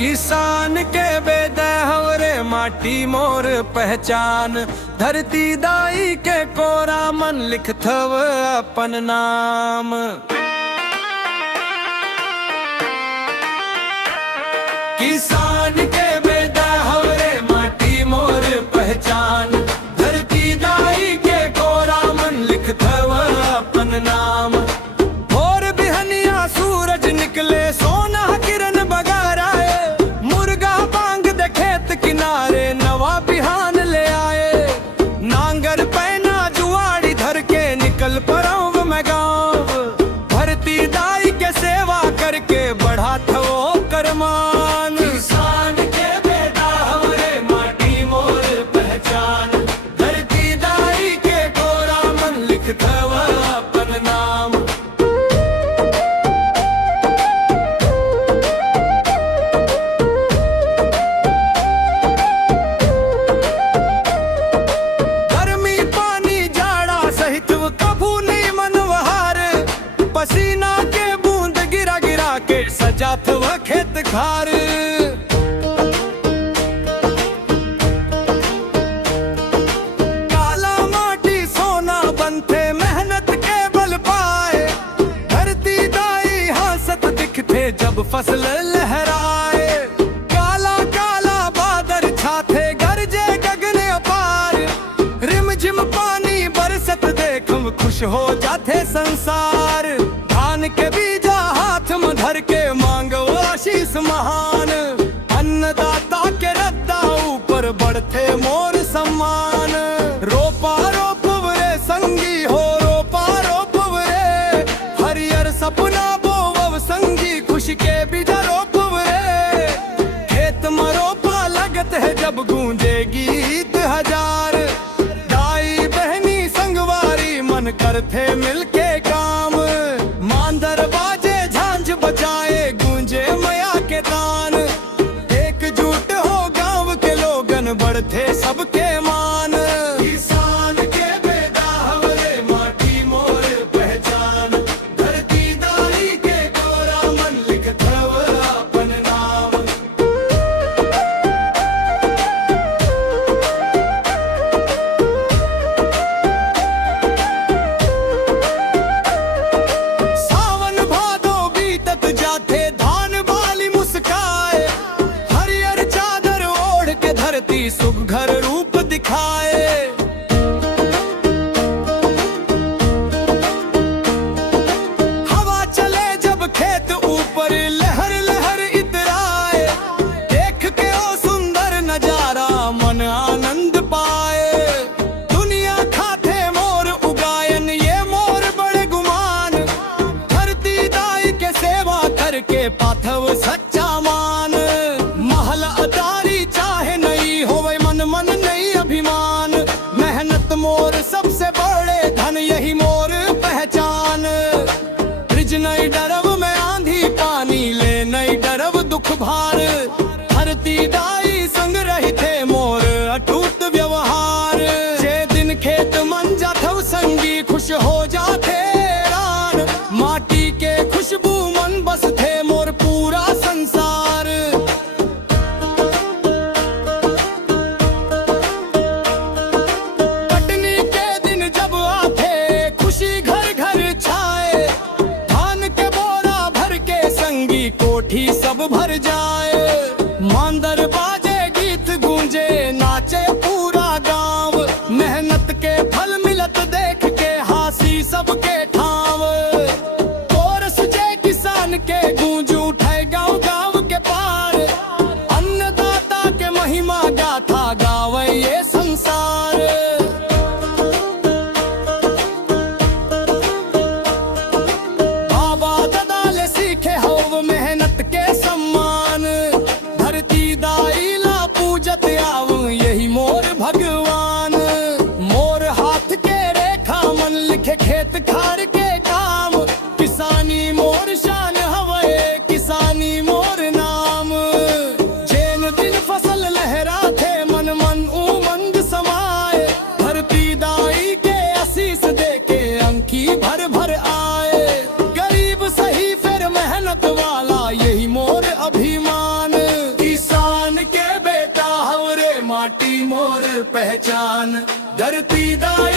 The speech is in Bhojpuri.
किसान के बेदहवरे माटी मोर पहचान, धरती दाई के कोरा मन लिखथव अपन नाम। किसान के बेदहवरे माटी मोर पहचान, धरती दाई के कोरा मन लिखथव अपन नाम। और बिहनिया सूरज निकले सोना किरण बगाराए, मुर्गा बांग दे खेत किनारे नवा बिहान ले आए। नांगर पैना जुआड़ी धर के निकल पड़ाव में गाँव, धरती दाई के सेवा करके बढ़ा थो करमान। किसान के बेदहवरे माटी मोर पहचान, धरती दाई के कोरा मन लिखथव अपन नाम। पसीना के बूंद गिरा गिरा के सजात वह खेत खार। काला माटी सोना बनते मेहनत के बल पाए, धरती दाई हासत दिखते जब फसल लहराए। काला काला बादल छाते गरजे गगन अपार, रिमझिम पानी बरसत देखम खुश हो जाते संसार। धान के बीजा हाथ में धर के मांगो आशीष महान, अन्नदाता के रद्दा ऊपर बढ़ते मोर सम्मान। रोपा रोपव रे संगी हो रोपा रोपव रे, हरियर सपना बोवव संगी खुश के बीजा रोपव रे। खेत में रोपा लगत है जब गूंजे गीत हजार, दाई बहनी संगवारी मन करते मिलके काम। मांदर बाजे झांझ बजाए गूंजे मया के तान, एकजुट हो गांव के लोगन बढ़ते सबके मान। किसान के बेदहवरे माटी मोर पहचान, धरती दाई के कोरा मन लिखथव अपन नाम। सुघर रूप दिखाए, हवा चले जब खेत ऊपर लहर लहर इतराए। देख के ओ सुंदर नजारा मन आनंद पाए। दुनिया खाते मोर उगायन ये मोर बड़े गुमान, धरती दाई के सेवा करके पाथव सच्चा मान। महल अटारी चाहे नहीं होवे मन नहीं अभिमान, मेहनत मोर सबसे बड़े धन यही मोर पहचान। ब्रिज नहीं डरव में आंधी पानी ले नहीं डरव दुख भार, धरती दाई संग रहते मोर अटूट व्यवहार। जे दिन खेत मन जाथव संगी खुश हो जाते रान, माटी के खुशबू मन बसते मोर पूरा संसार। कोठी सब भर जाए, मांदर बाजे गीत गूंजे नाचे पूरा गांव। मेहनत के फल मिलत देख के हासी सबके ठाव, कोरस जे किसान के गूंज उठे गांव गांव के पार। अन्नदाता के महिमा गाथा गावे ये संसार। बाबा दादा ले सीखे हो मेहनत के सम्मान, धरती दाई ला पूजत आव यही मोर भगवान। मोर हाथ के रेखा मन लिखे खेत खार के काम, किसानी मोर शान हवे किसानी मोर नाम। जैन दिन फसल लहरा थे मन मन उमंग समाए, धरती दाई के आशीष दे के अंकी भर भर आए। गरीब सही फिर मेहनत वाला यही मोर अभिमान। ਪਹਿਚਾਨ ਧਰਤੀ ਦਾ